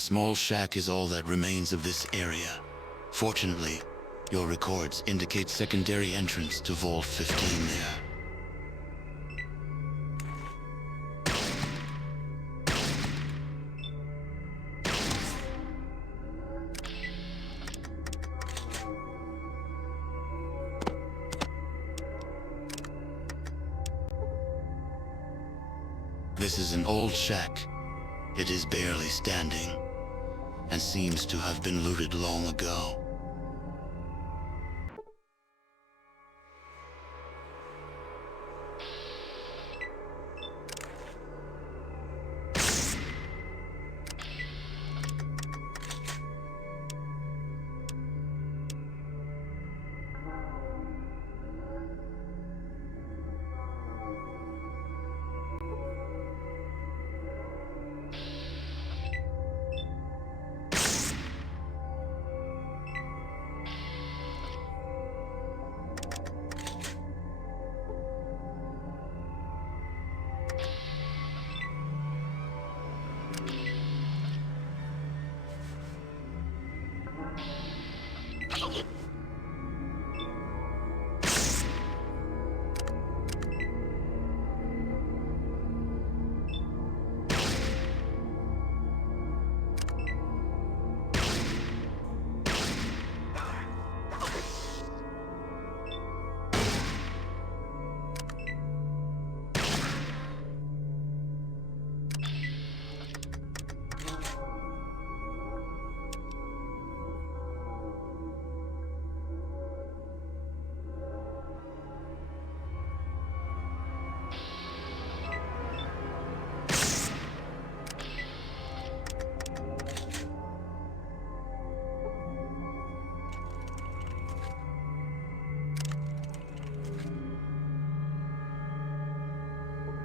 A small shack is all that remains of this area. Fortunately, your records indicate secondary entrance to Vault 15 there. This is an old shack. It is barely standing, and seems to have been looted long ago.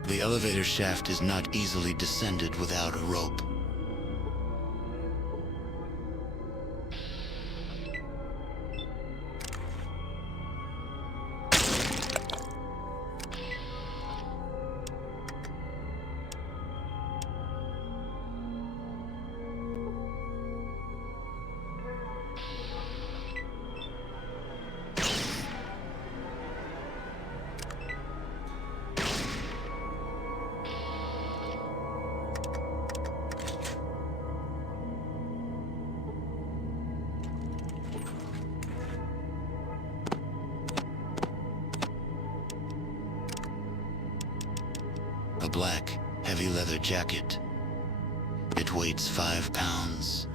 The elevator shaft is not easily descended without a rope. A black, heavy leather jacket. It weighs 5 pounds.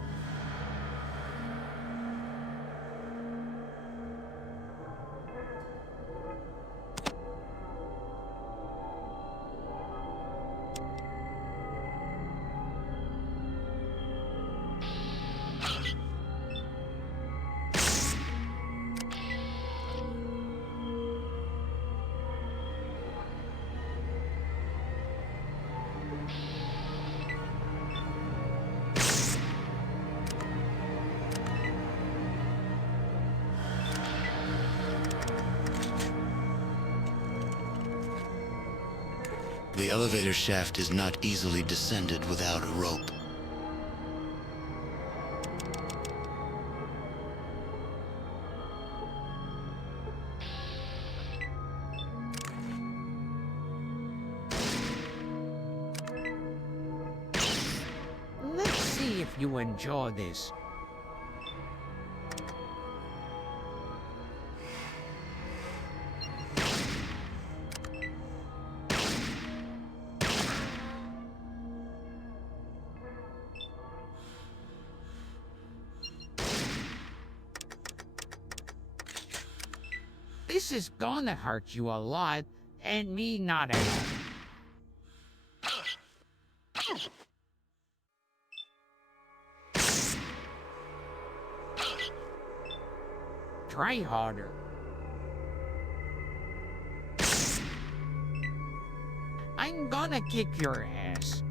The elevator shaft is not easily descended without a rope. Let's see if you enjoy this. This is gonna hurt you a lot, and me not at all. Try harder. I'm gonna kick your ass.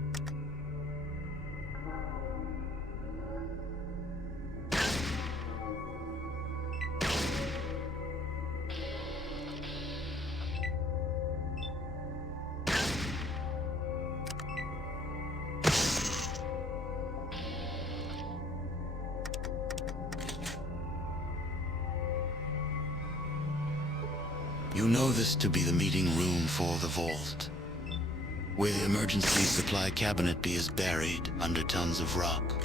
You know this to be the meeting room for the vault, where the emergency supply cabinet is buried under tons of rock.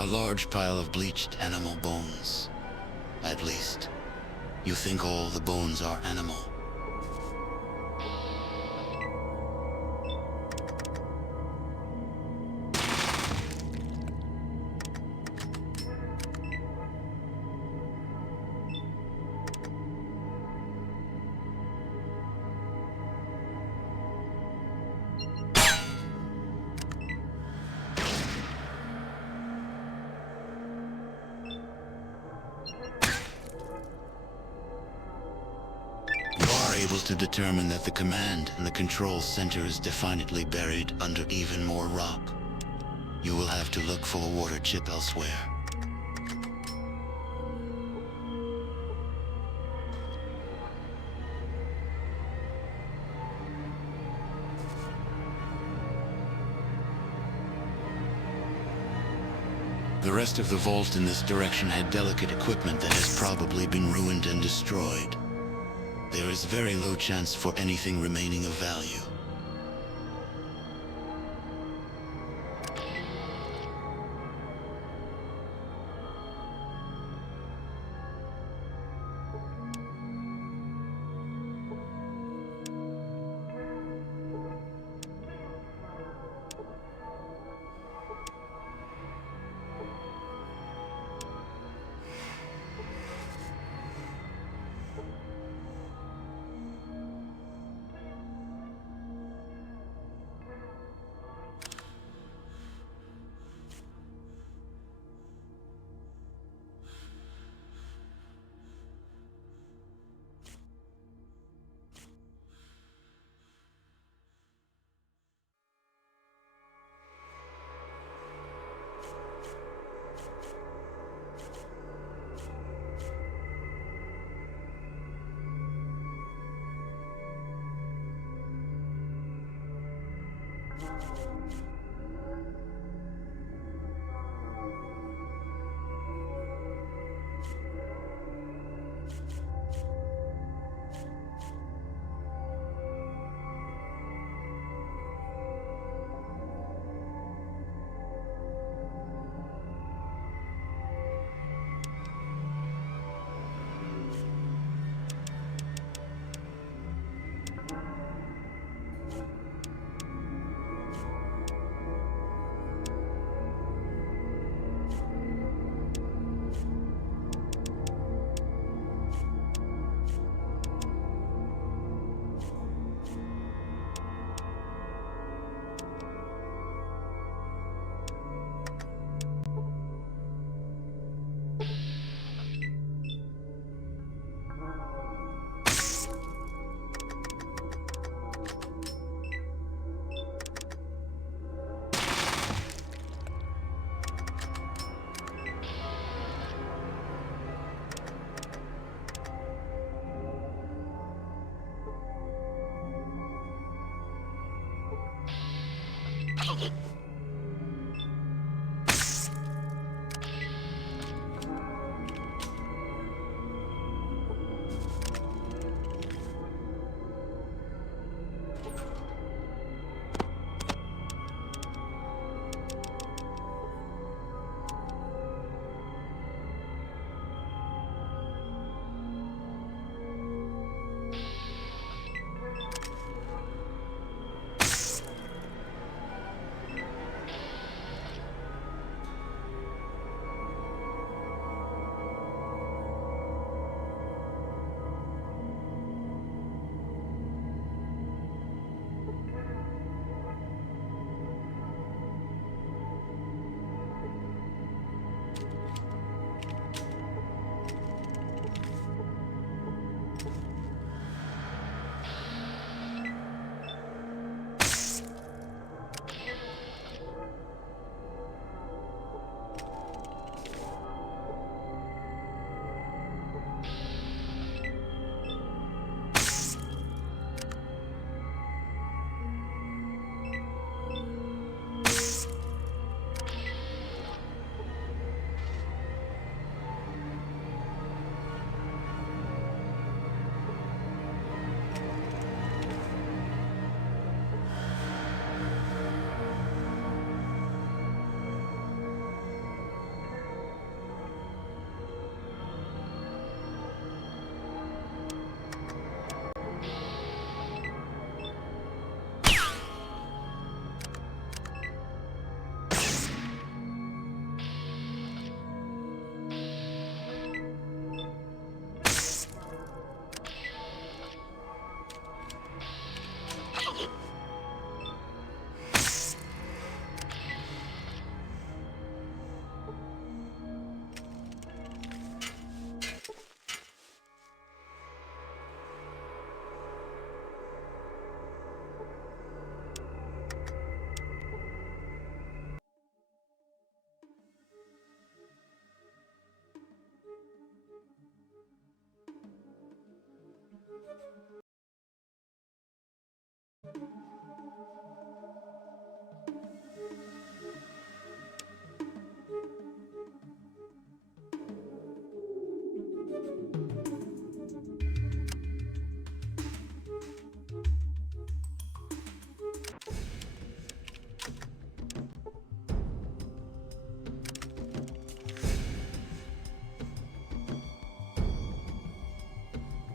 A large pile of bleached animal bones. At least, you think all the bones are animal. Able to determine that the command and the control center is definitely buried under even more rock. You will have to look for a water chip elsewhere. The rest of the vault in this direction had delicate equipment that has probably been ruined and destroyed. There is very low chance for anything remaining of value.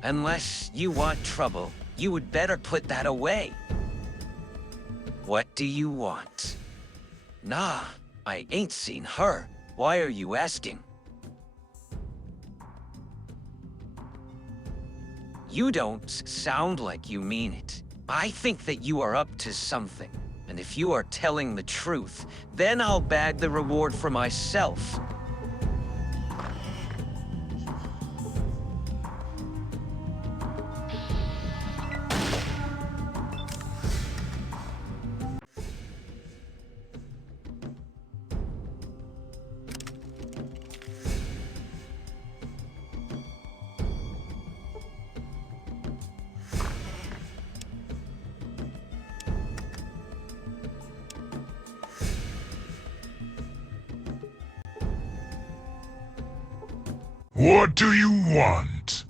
Unless you want trouble, you would better put that away. What do you want? Nah, I ain't seen her. Why are you asking? You don't sound like you mean it. I think that you are up to something. And if you are telling the truth, then I'll bag the reward for myself. What do you want?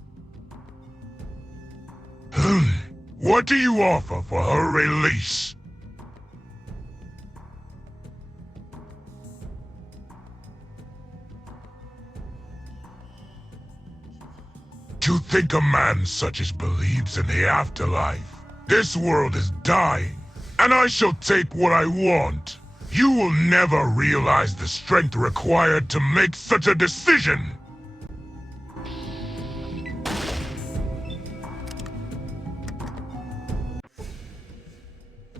What do you offer for her release? To think a man such as believes in the afterlife. This world is dying, and I shall take what I want. You will never realize the strength required to make such a decision.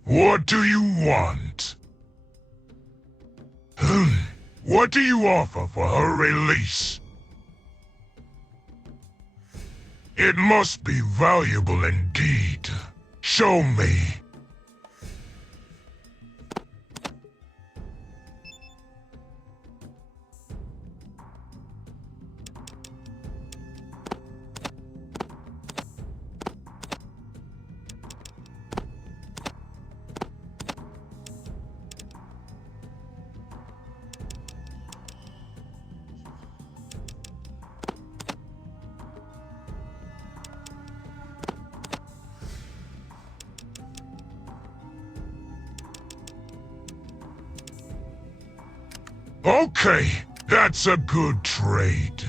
What do you want? What do you offer for her release? It must be valuable indeed. Show me. Okay, that's a good trade.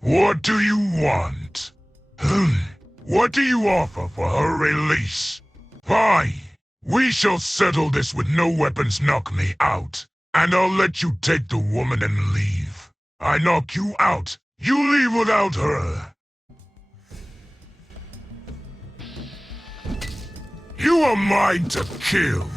What do you want? What do you offer for her release? Fine. We shall settle this with no weapons knock me out. And I'll let you take the woman and leave. I knock you out. You leave without her. You are mine to kill.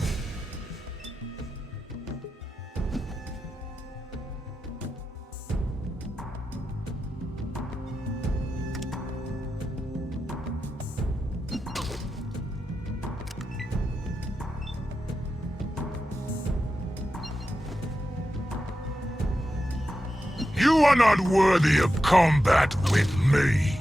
You are not worthy of combat with me.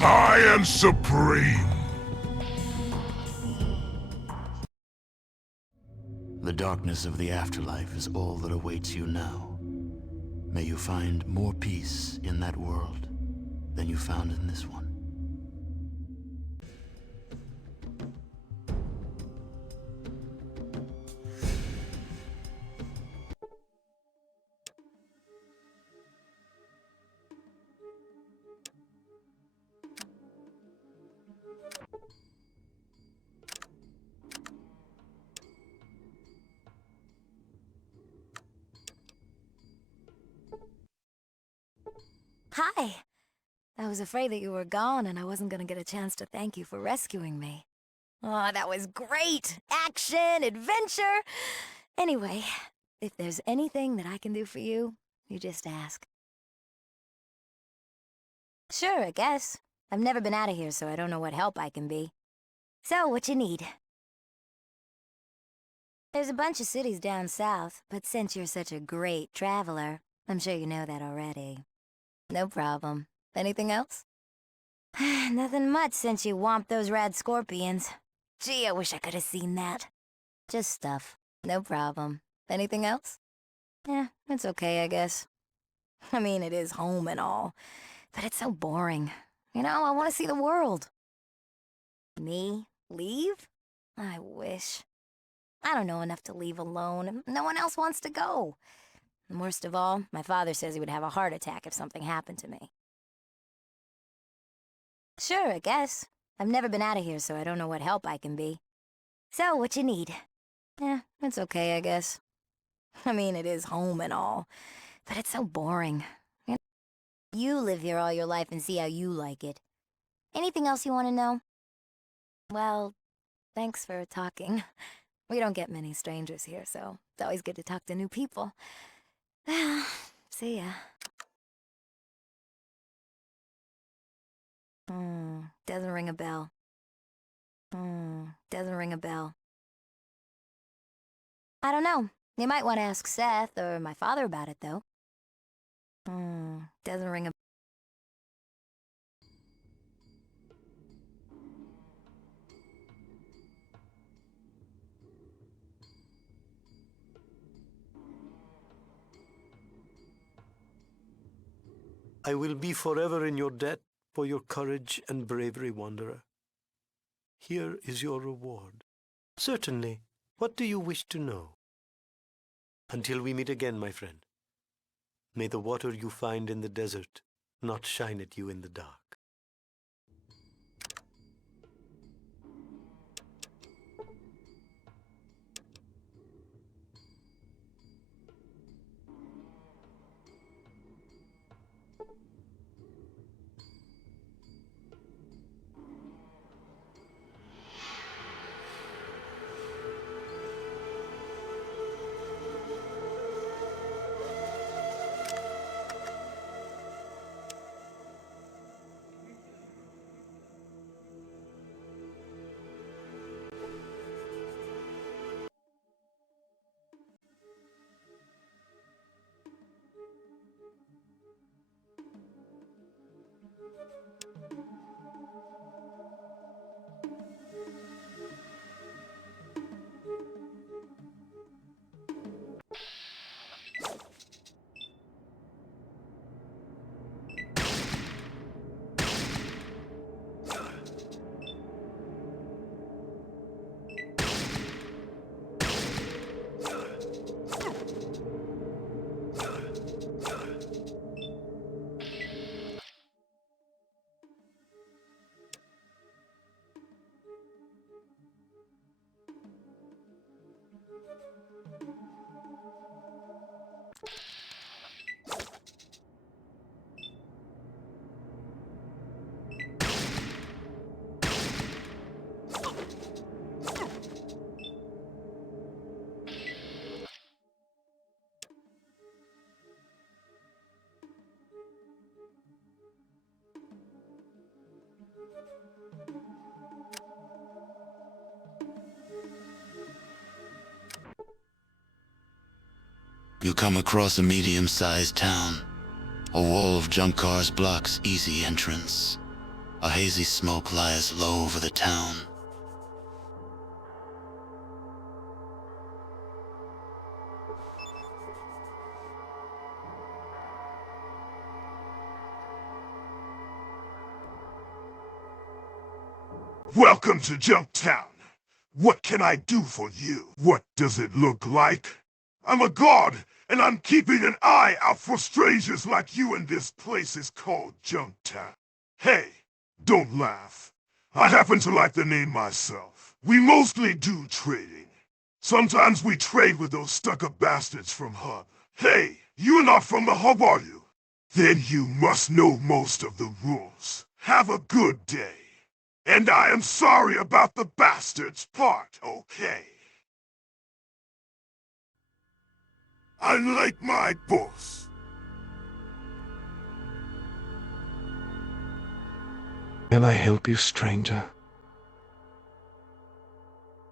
I am supreme. The darkness of the afterlife is all that awaits you now. May you find more peace in that world than you found in this one. Hi. I was afraid that you were gone and I wasn't gonna get a chance to thank you for rescuing me. Oh, that was great! Action, adventure! Anyway, if there's anything that I can do for you, you just ask. Sure, I guess. I've never been out of here, so I don't know what help I can be. So, what you need? There's a bunch of cities down south, but since you're such a great traveler, I'm sure you know that already. No problem. Anything else? Nothing much since you whomped those rad scorpions. Gee, I wish I could have seen that. Just stuff. No problem. Anything else? Yeah, it's okay, I guess. I mean, it is home and all, but it's so boring. You know, I want to see the world. Me? Leave? I wish. I don't know enough to leave alone, and no one else wants to go. And worst of all, my father says he would have a heart attack if something happened to me. Sure, I guess. I've never been out of here, so I don't know what help I can be. So, what you need? Yeah, it's okay, I guess. I mean, it is home and all, but it's so boring. You live here all your life and see how you like it. Anything else you want to know? Well, thanks for talking. We don't get many strangers here, so it's always good to talk to new people. See ya. Doesn't ring a bell. Doesn't ring a bell. I don't know. You might want to ask Seth or my father about it, though. Doesn't ring a... I will be forever in your debt for your courage and bravery, Wanderer. Here is your reward. Certainly. What do you wish to know? Until we meet again, my friend. May the water you find in the desert not shine at you in the dark. You come across a medium-sized town. A wall of junk cars blocks easy entrance. A hazy smoke lies low over the town. Welcome to Junktown. What can I do for you? What does it look like? I'm a god, and I'm keeping an eye out for strangers like you in this place is called Junktown. Hey, don't laugh. I happen to like the name myself. We mostly do trading. Sometimes we trade with those stuck-up bastards from Hub. Hey, you're not from the Hub, are you? Then you must know most of the rules. Have a good day. And I am sorry about the bastards part, okay? Unlike my boss. Can I help you, stranger?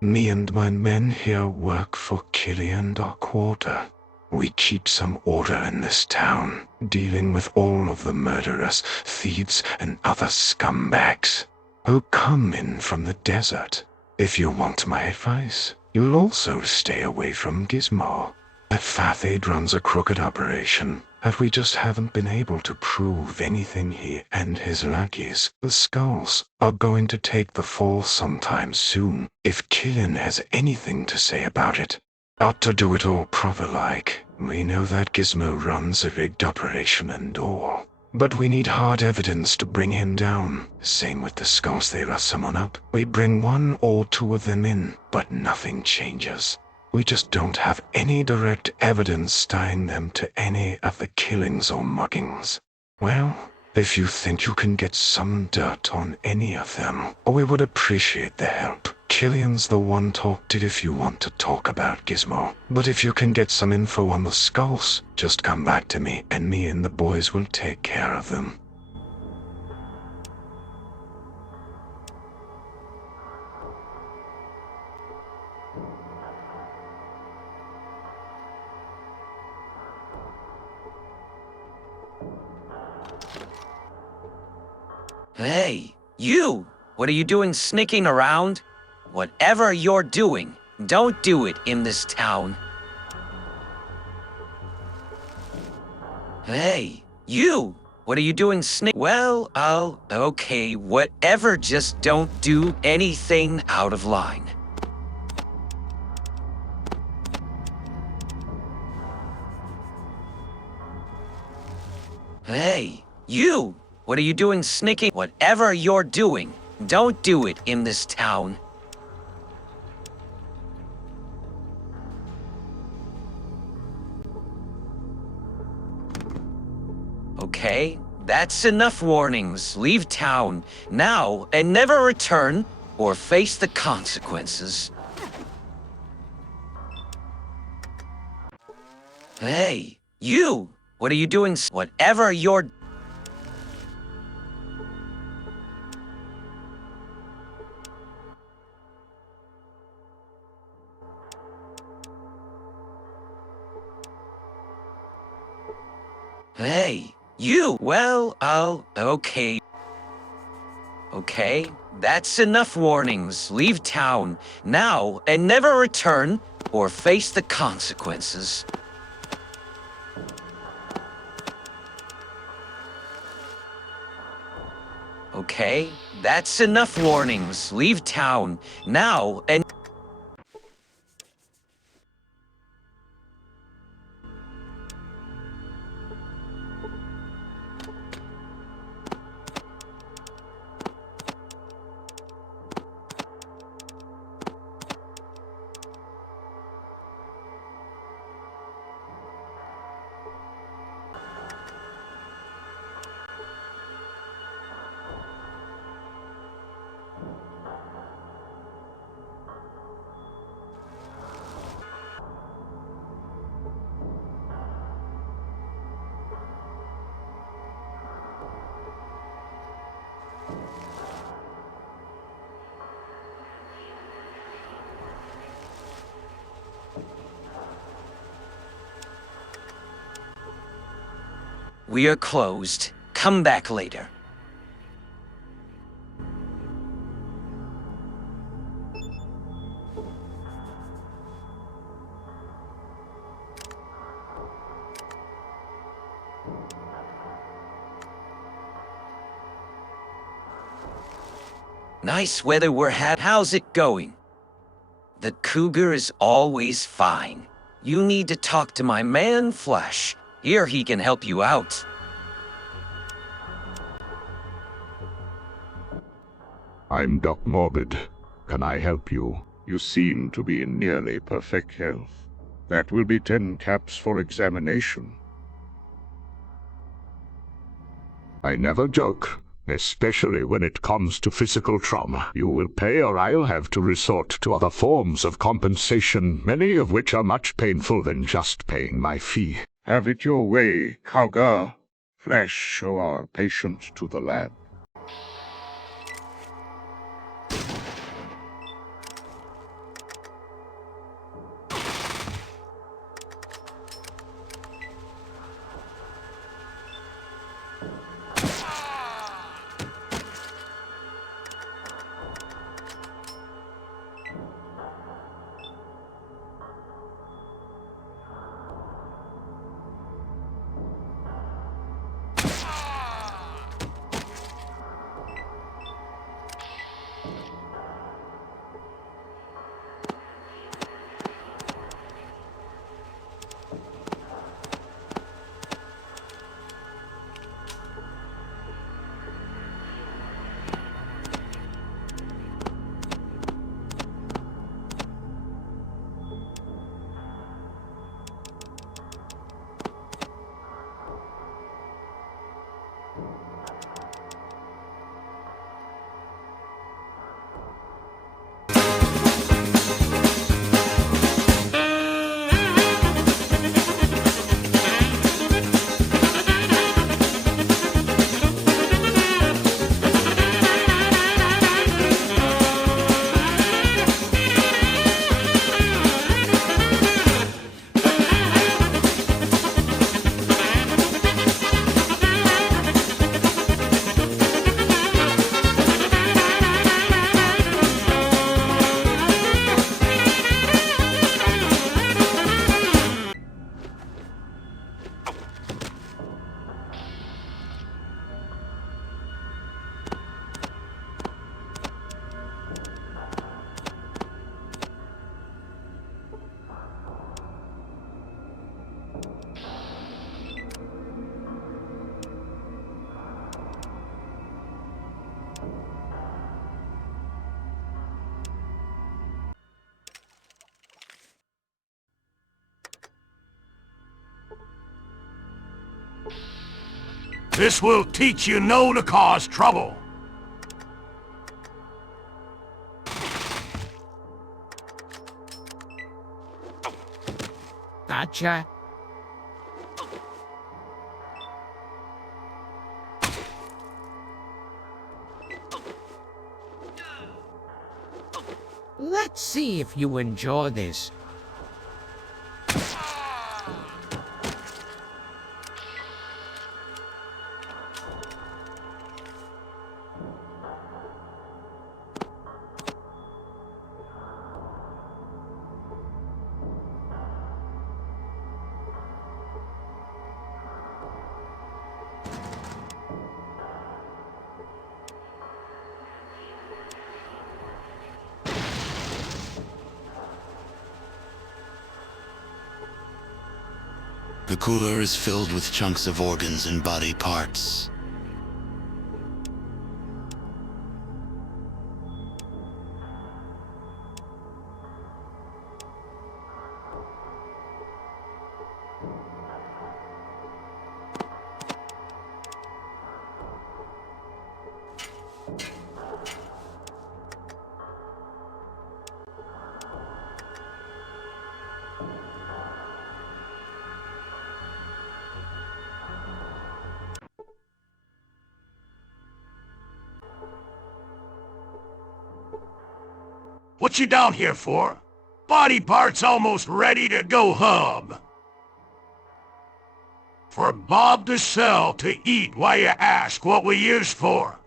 Me and my men here work for Killian Darkwater. We keep some order in this town, dealing with all of the murderers, thieves, and other scumbags who come in from the desert. If you want my advice, you'll also stay away from Gizmo. That Fathade runs a crooked operation, and we just haven't been able to prove anything he and his lackeys, the Skulz, are going to take the fall sometime soon. If Killian has anything to say about it, ought to do it all proper-like. We know that Gizmo runs a rigged operation and all, but we need hard evidence to bring him down. Same with the Skulz, they rush someone up. We bring one or two of them in, but nothing changes. We just don't have any direct evidence tying them to any of the killings or muggings. Well, if you think you can get some dirt on any of them, we would appreciate the help. Killian's the one talk to if you want to talk about Gizmo. But if you can get some info on the Skulz, just come back to me, and me and the boys will take care of them. Hey, you! What are you doing sneaking around? Whatever you're doing, don't do it in this town. Hey, you! What are you doing Well, okay, whatever, just don't do anything out of line. Hey, you! What are you doing sneaking? Whatever you're doing, don't do it in this town. Okay, that's enough warnings. Leave town now and never return or face the consequences. Hey, you! What are you doing? Whatever you're... Hey, you! Well, okay. Okay, that's enough warnings. Leave town now and never return or face the consequences. Okay, that's enough warnings. Leave town now and... We are closed. Come back later. Nice weather we're having. How's it going? The cougar is always fine. You need to talk to my man Flash. Here he can help you out. I'm Doc Morbid. Can I help you? You seem to be in nearly perfect health. That will be 10 caps for examination. I never joke, especially when it comes to physical trauma. You will pay or I'll have to resort to other forms of compensation, many of which are much painful than just paying my fee. Have it your way, Cougar. Flash, show our patient to the lab. This will teach you know to cause trouble. Gotcha. Let's see if you enjoy this. The cooler is filled with chunks of organs and body parts. What you down here for? Body parts almost ready to go hub. For Bob to sell to eat while you ask what we used for.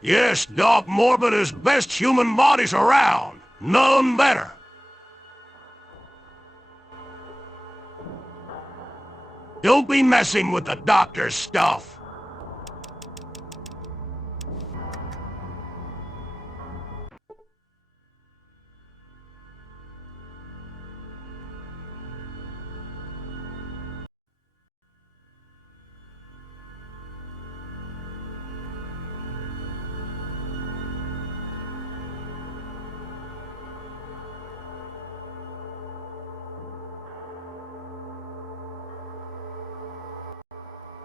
Yes, Doc Morbid is best human bodies around. None better. Don't be messing with the doctor's stuff.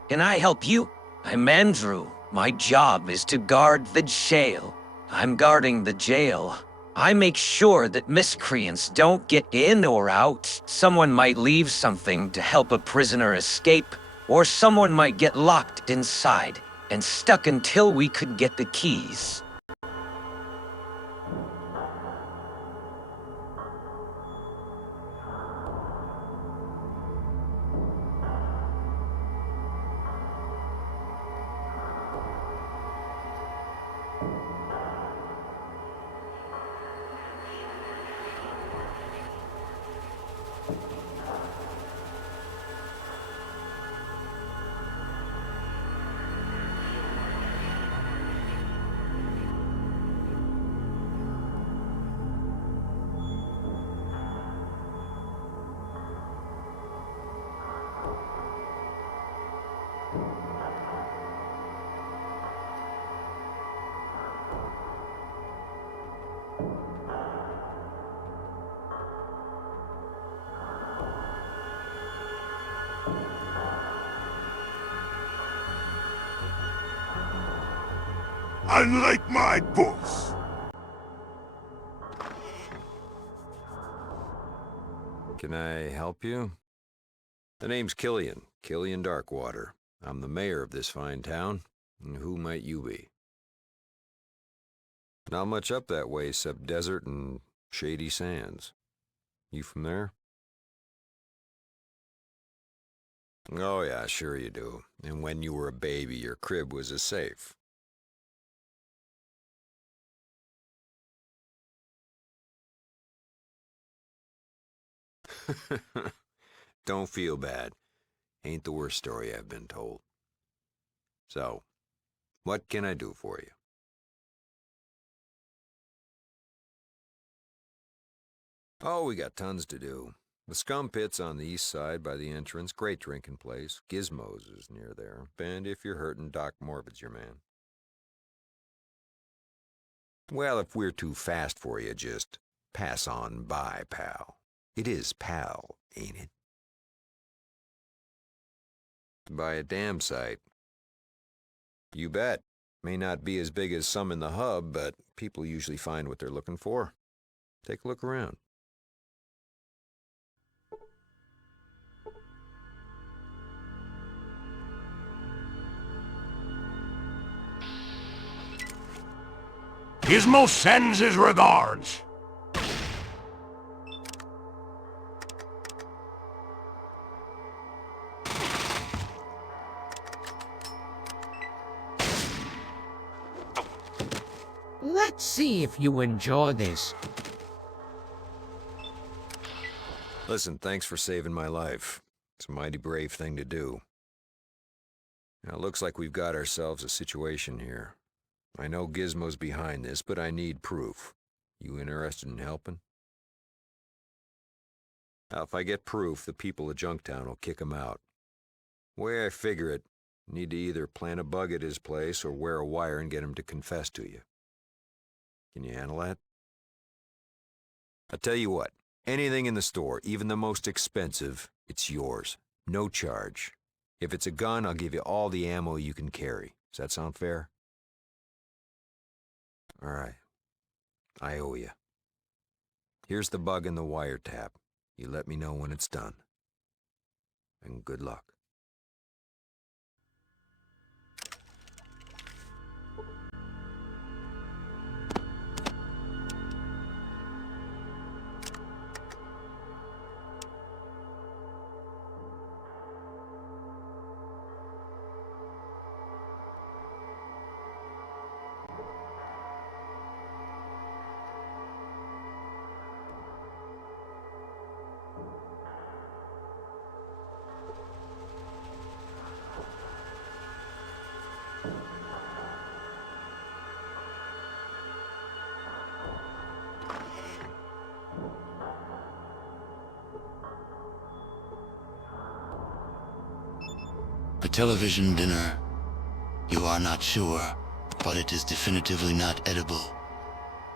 Can I help you? I'm Andrew. My job is to guard the jail. I'm guarding the jail. I make sure that miscreants don't get in or out. Someone might leave something to help a prisoner escape, or someone might get locked inside and stuck until we could get the keys. Unlike my books. Can I help you? The name's Killian Darkwater. I'm the mayor of this fine town. And who might you be? Not much up that way except desert and shady sands. You from there? Oh yeah, sure you do. And when you were a baby, your crib was a safe. Don't feel bad. Ain't the worst story I've been told. So, what can I do for you? Oh, we got tons to do. The Scum Pit's on the east side by the entrance. Great drinking place. Gizmo's is near there. And if you're hurting, Doc Morbid's your man. Well, if we're too fast for you, just pass on by, pal. It is pal, ain't it? By a damn sight. You bet. May not be as big as some in the hub, but people usually find what they're looking for. Take a look around. Gizmo sends his regards. Let's see if you enjoy this. Listen, thanks for saving my life. It's a mighty brave thing to do. Now, it looks like we've got ourselves a situation here. I know Gizmo's behind this, but I need proof. You interested in helping? Now, if I get proof, the people of Junktown will kick him out. The way I figure it, you need to either plant a bug at his place or wear a wire and get him to confess to you. Can you handle that? I'll tell you what, anything in the store, even the most expensive, it's yours. No charge. If it's a gun, I'll give you all the ammo you can carry. Does that sound fair? All right. I owe you. Here's the bug and the wiretap. You let me know when it's done. And good luck. A television dinner. You are not sure, but it is definitively not edible.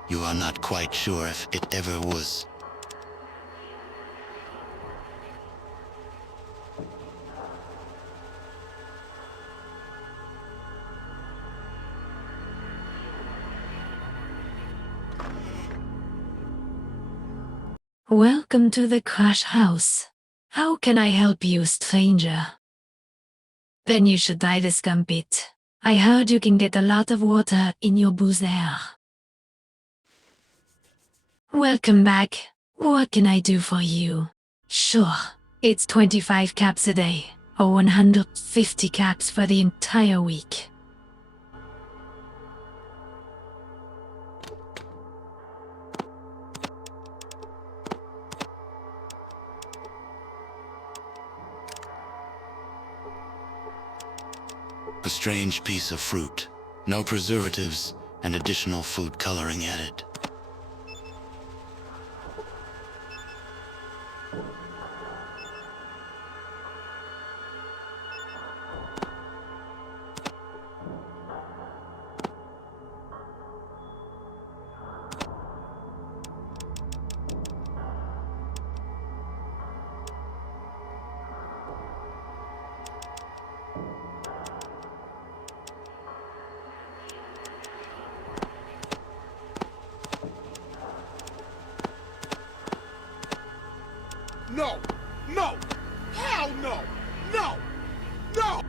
You are not quite sure if it ever was. Welcome to the Crash House. How can I help you, stranger? Then you should try the Scum Pit. I heard you can get a lot of water in your booze there. Welcome back. What can I do for you? Sure, it's 25 caps a day, or 150 caps for the entire week. A strange piece of fruit. No preservatives and additional food coloring added. No! No! Hell no! No! No!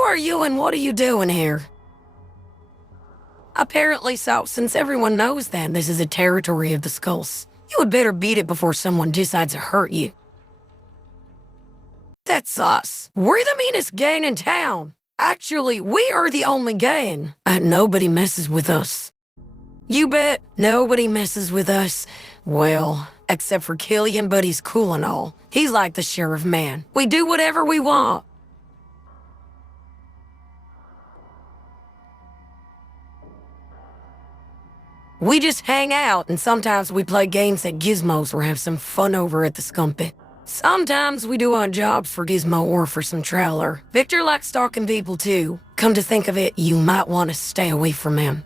are you and what are you doing here? Apparently so, since everyone knows that this is a territory of the Skulz, you had better beat it before someone decides to hurt you. That's us. We're the meanest gang in town. Actually, we are the only gang, and nobody messes with us. You bet nobody messes with us. Well, except for Killian, but he's cool and all. He's like the sheriff man. We do whatever we want. We just hang out, and sometimes we play games at Gizmo's or have some fun over at the Scumpit. Sometimes we do odd jobs for Gizmo or for some traveler. Victor likes stalking people too. Come to think of it, you might want to stay away from him.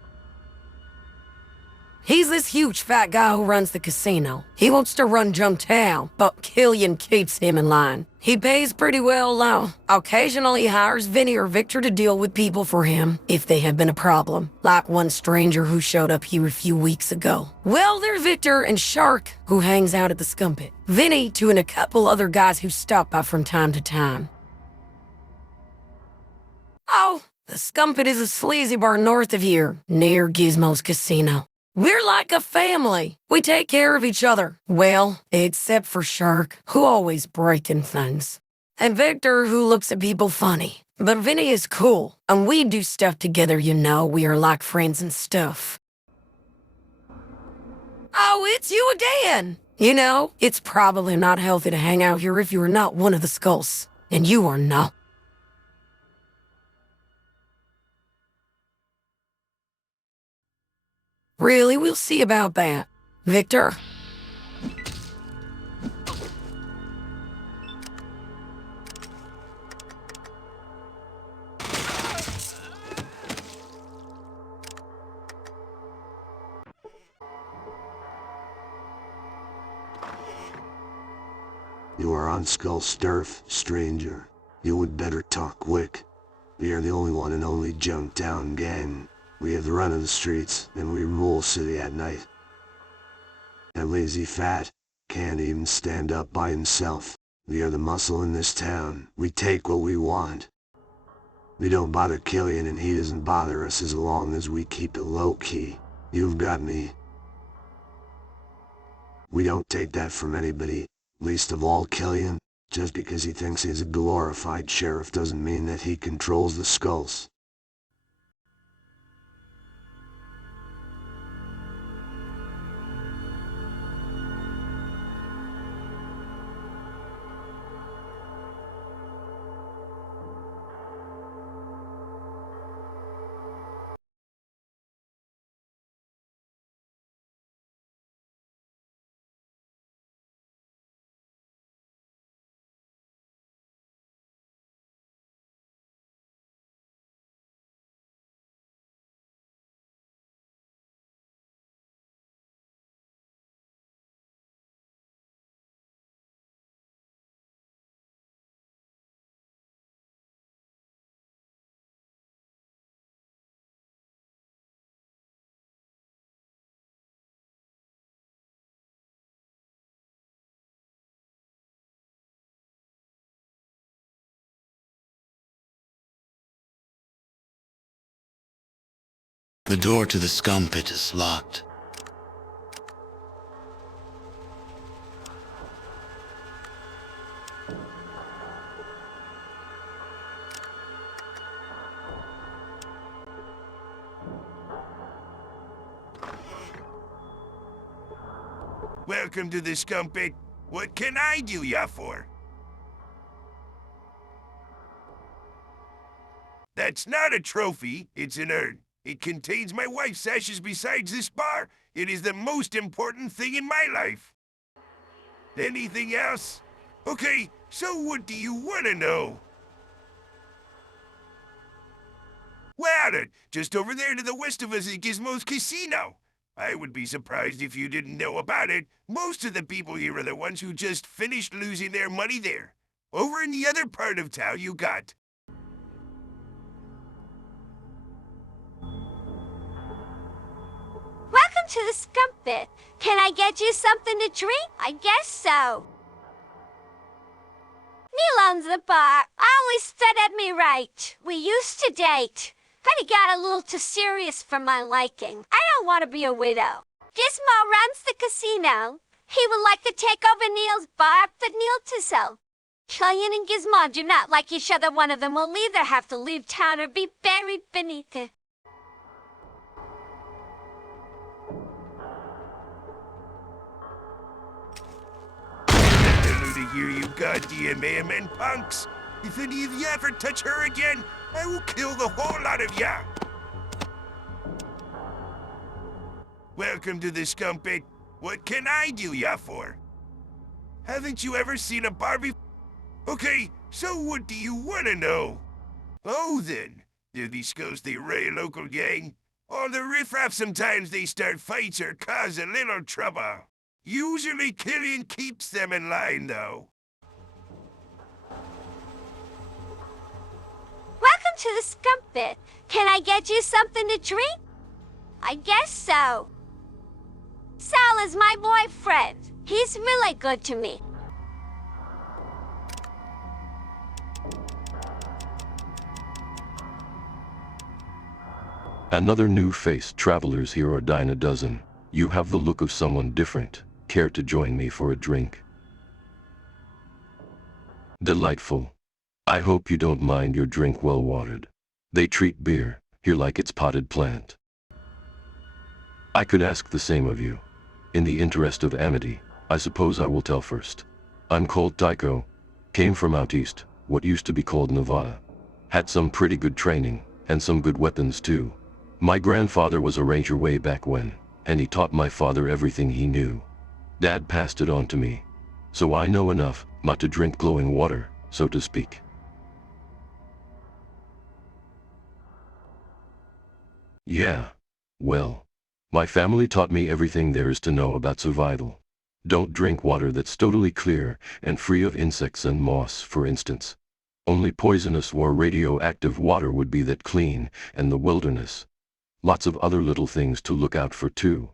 He's this huge fat guy who runs the casino. He wants to run Junktown, but Killian keeps him in line. He pays pretty well, though. Occasionally hires Vinnie or Victor to deal with people for him, if they have been a problem. Like one stranger who showed up here a few weeks ago. Well, there's Victor and Shark, who hangs out at the Scumpit. Vinnie, too, and a couple other guys who stop by from time to time. Oh, the Scumpit is a sleazy bar north of here, near Gizmo's casino. We're like a family. We take care of each other. Well, except for Shark, who always breaking things. And Victor, who looks at people funny. But Vinnie is cool, and we do stuff together, you know. We are like friends and stuff. Oh, it's you again! You know, it's probably not healthy to hang out here if you are not one of the Skulz. And you are not. Really, we'll see about that. Victor? You are on Skulz turf, stranger. You would better talk quick. We are the only one and only Junktown gang. We have the run of the streets, and we rule city at night. That lazy fat can't even stand up by himself. We are the muscle in this town. We take what we want. We don't bother Killian, and he doesn't bother us as long as we keep it low-key. You've got me. We don't take that from anybody, least of all Killian. Just because he thinks he's a glorified sheriff doesn't mean that he controls the Skulz. The door to the scum pit is locked. Welcome to the scum pit. What can I do ya for? That's not a trophy, it's an urn. It contains my wife's ashes besides this bar. It is the most important thing in my life. Anything else? Okay, so what do you want to know? Well, just over there to the west of us at Gizmo's casino. I would be surprised if you didn't know about it. Most of the people here are the ones who just finished losing their money there. Over in the other part of town you got... Welcome to the scum pit. Can I get you something to drink? I guess so. Neil owns the bar. Always stood at me right. We used to date, but he got a little too serious for my liking. I don't want to be a widow. Gizmo runs the casino. He would like to take over Neil's bar, but Neil to sell. Killian and Gizmo do not like each other. One of them will either have to leave town or be buried beneath it. Hello to hear you goddamn airmen punks. If any of you ever touch her again, I will kill the whole lot of ya. Welcome to the Skumpit. What can I do ya for? Haven't you ever seen a Barbie? Okay, so what do you want to know? Oh then, do these Skulz the Ray local gang? All the riffraff sometimes they start fights or cause a little trouble. Usually Killian keeps them in line though. Welcome to the Skumpit. Can I get you something to drink? I guess so. Sal is my boyfriend. He's really good to me. Another new face. Travelers here are dine a dozen. You have the look of someone different. Care to join me for a drink? Delightful. I hope you don't mind your drink well watered. They treat beer here like it's potted plant. I could ask the same of you. In the interest of amity, I suppose I will tell first. I'm called Tycho. Came from out east, what used to be called Nevada. Had some pretty good training, and some good weapons too. My grandfather was a ranger way back when, and he taught my father everything he knew. Dad passed it on to me. So I know enough not to drink glowing water, so to speak. Yeah. Well, my family taught me everything there is to know about survival. Don't drink water that's totally clear and free of insects and moss, for instance. Only poisonous or radioactive water would be that clean, and the wilderness. Lots of other little things to look out for too.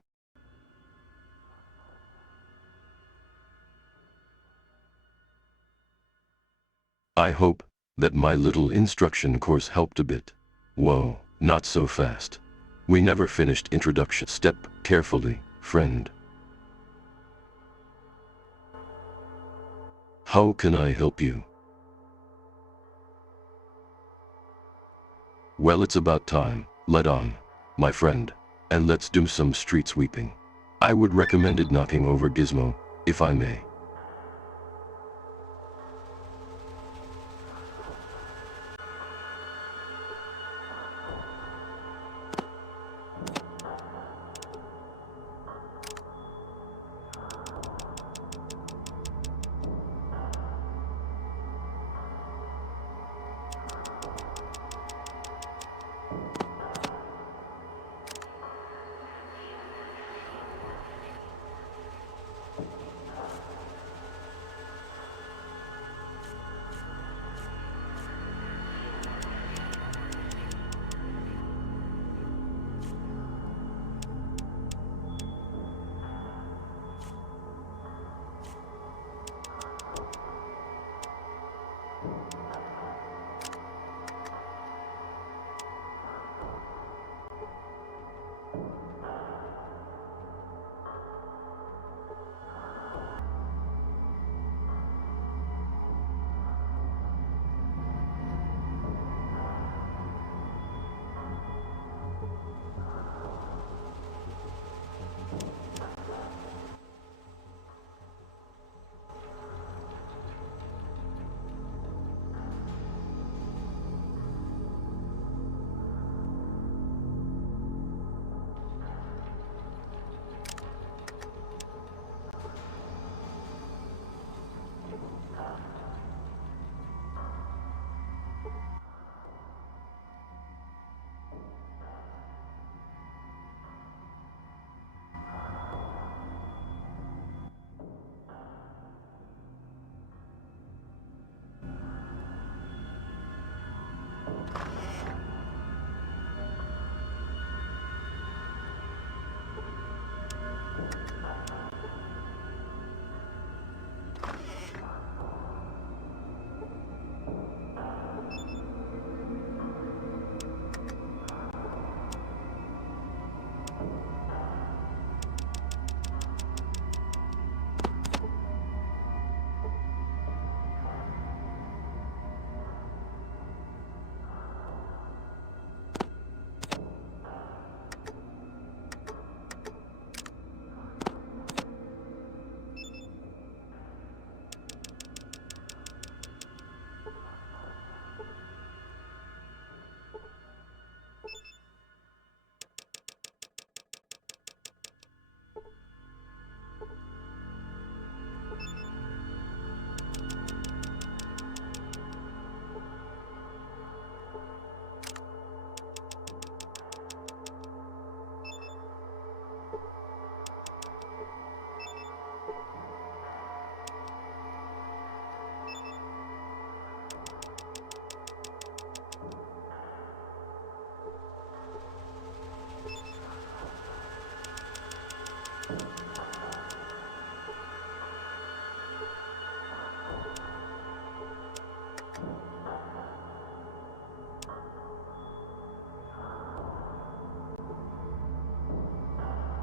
I hope that my little instruction course helped a bit. Whoa, not so fast. We never finished introduction. Step carefully, friend. How can I help you? Well, it's about time. Let on, my friend, and let's do some street sweeping. I would recommend it knocking over Gizmo, if I may.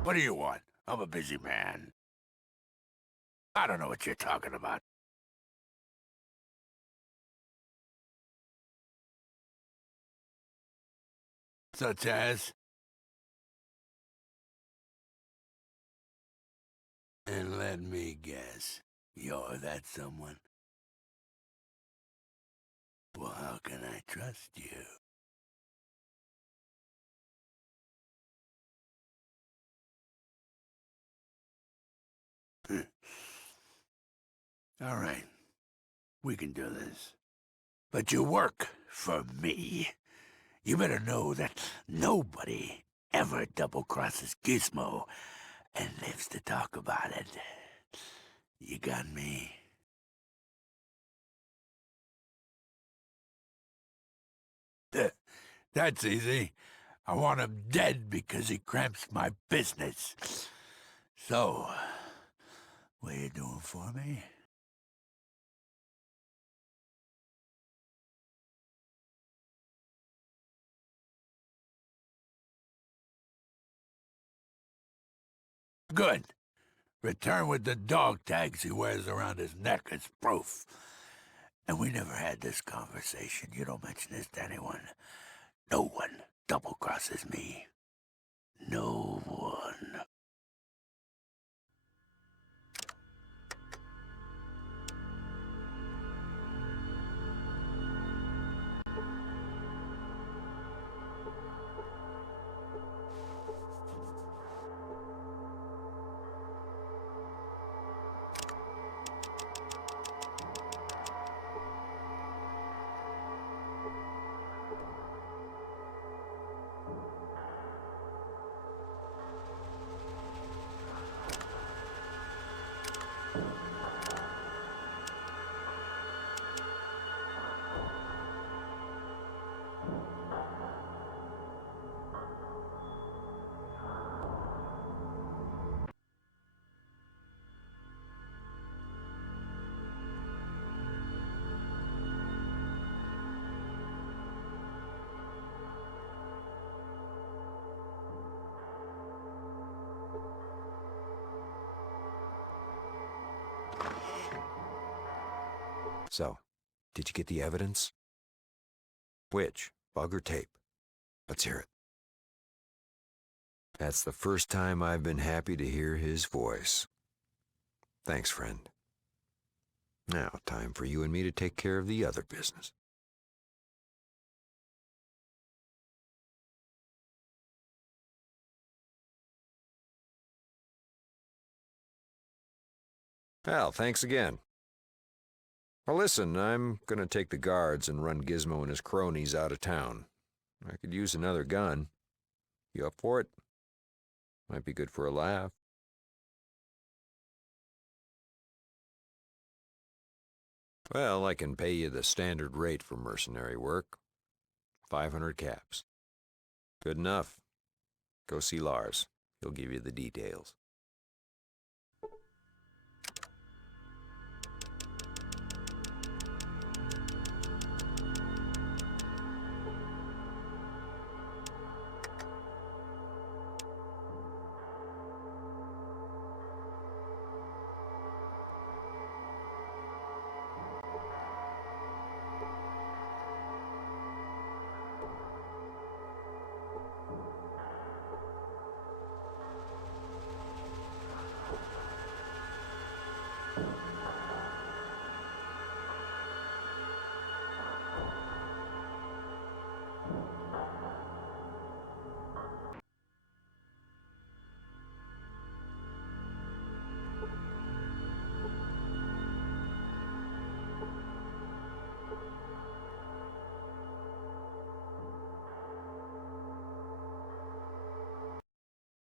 What do you want? I'm a busy man. I don't know what you're talking about. Such as? And let me guess, you're that someone? Well, how can I trust you? All right, we can do this. But you work for me. You better know that nobody ever double-crosses Gizmo and lives to talk about it. You got me? That's easy. I want him dead because he cramps my business. So, what are you doing for me? Good. Return with the dog tags he wears around his neck as proof. And we never had this conversation. You don't mention this to anyone. No one double-crosses me. No one. So, did you get the evidence? Which? Bug or tape? Let's hear it. That's the first time I've been happy to hear his voice. Thanks, friend. Now, time for you and me to take care of the other business. Well, thanks again. Well, listen, I'm gonna take the guards and run Gizmo and his cronies out of town. I could use another gun. You up for it? Might be good for a laugh. Well, I can pay you the standard rate for mercenary work. 500 caps. Good enough. Go see Lars. He'll give you the details.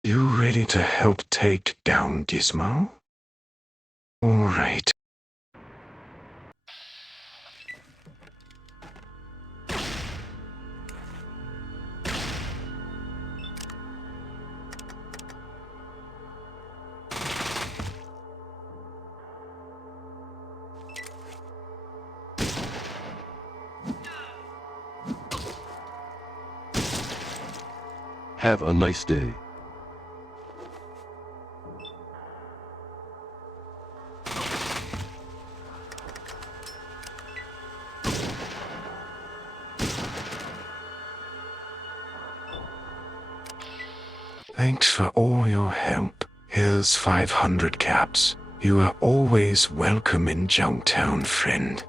You ready to help take down Gizmo? All right. Have a nice day. Thanks for all your help. Here's 500 caps. You are always welcome in Junktown, friend.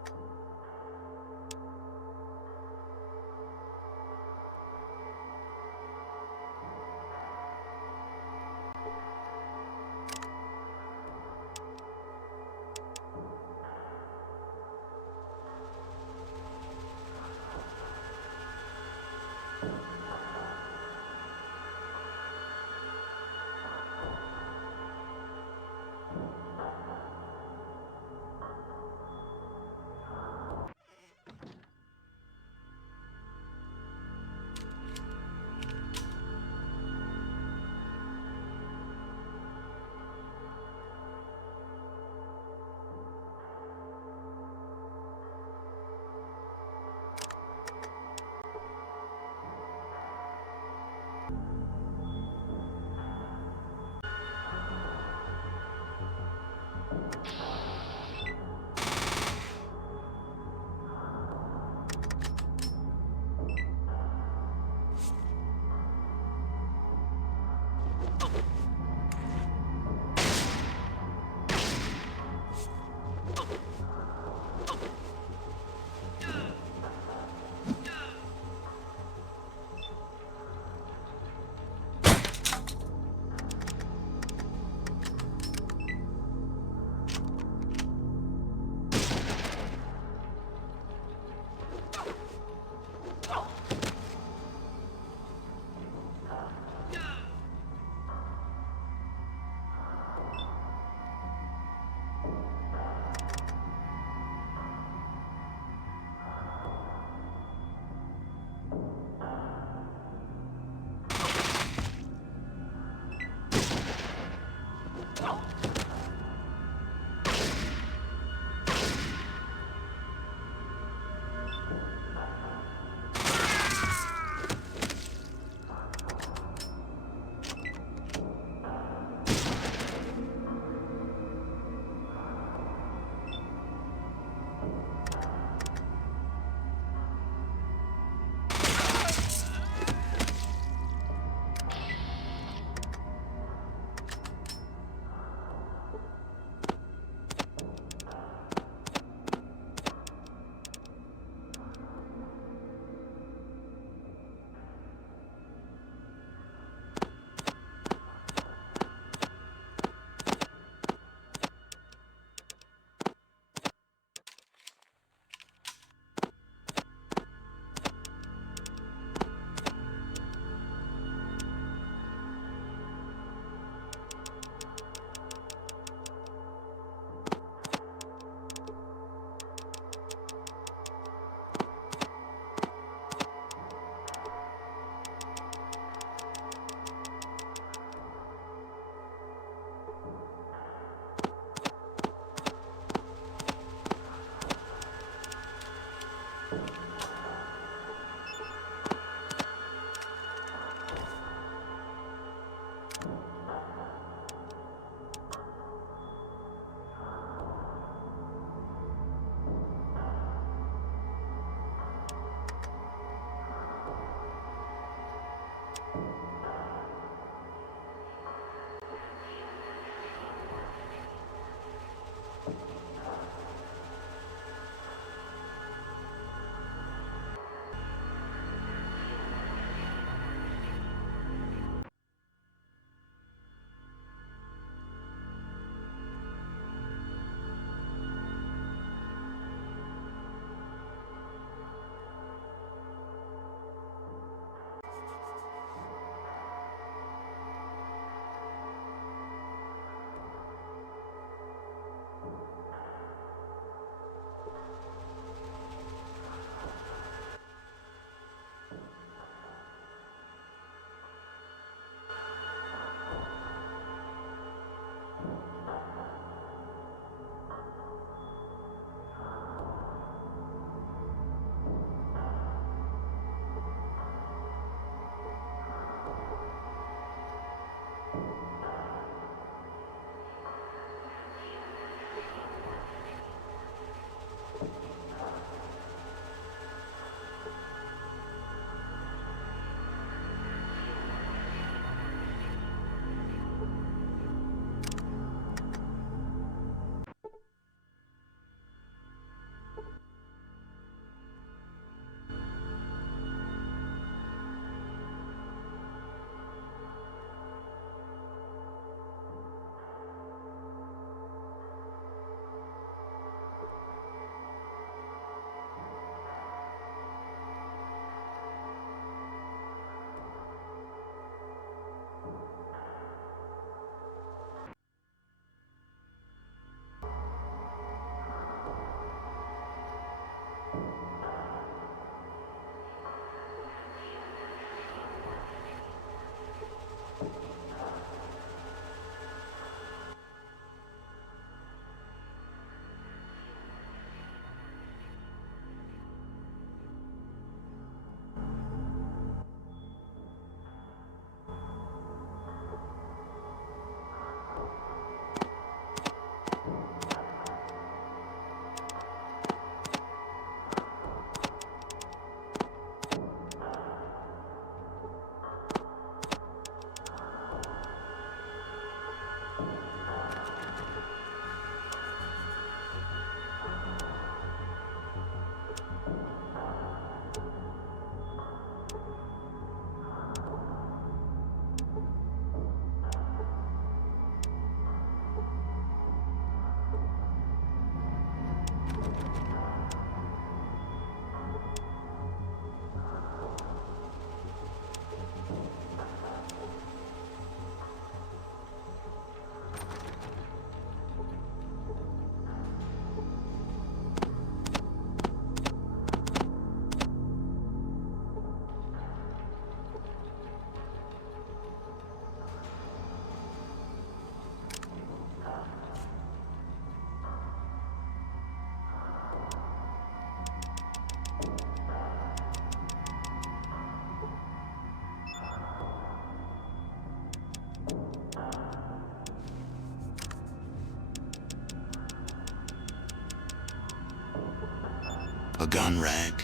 a gun rag,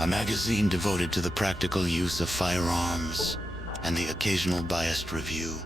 a magazine devoted to the practical use of firearms, and the occasional biased review.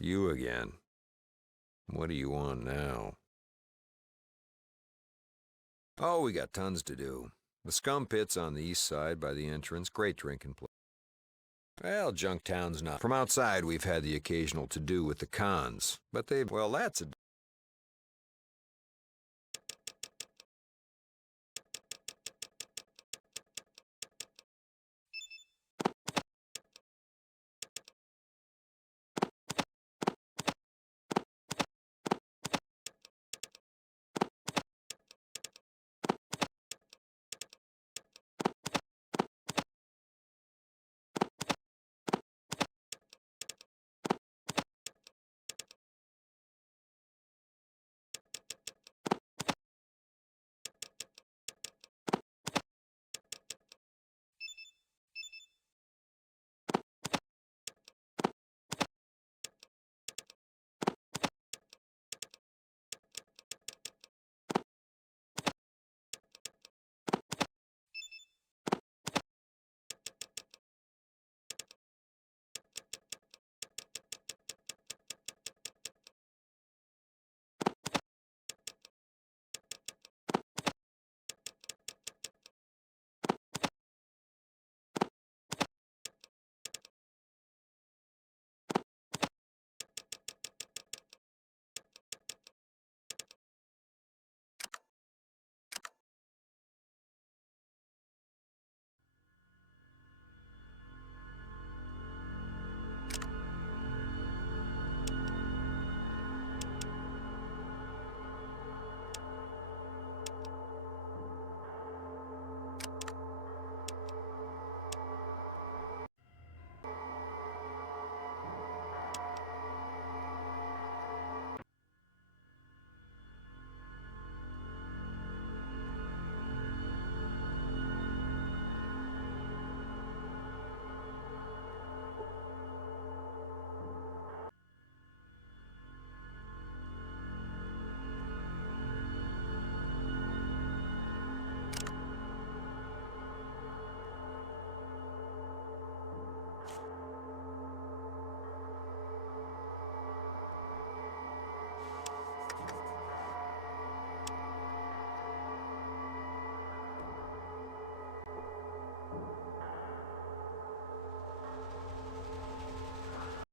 You again. What do you want now? Oh, we got tons to do. The scum pit's on the east side by the entrance. Great drinking place. Well, Junktown's not. From outside, we've had the occasional to-do with the cons. But well, that's a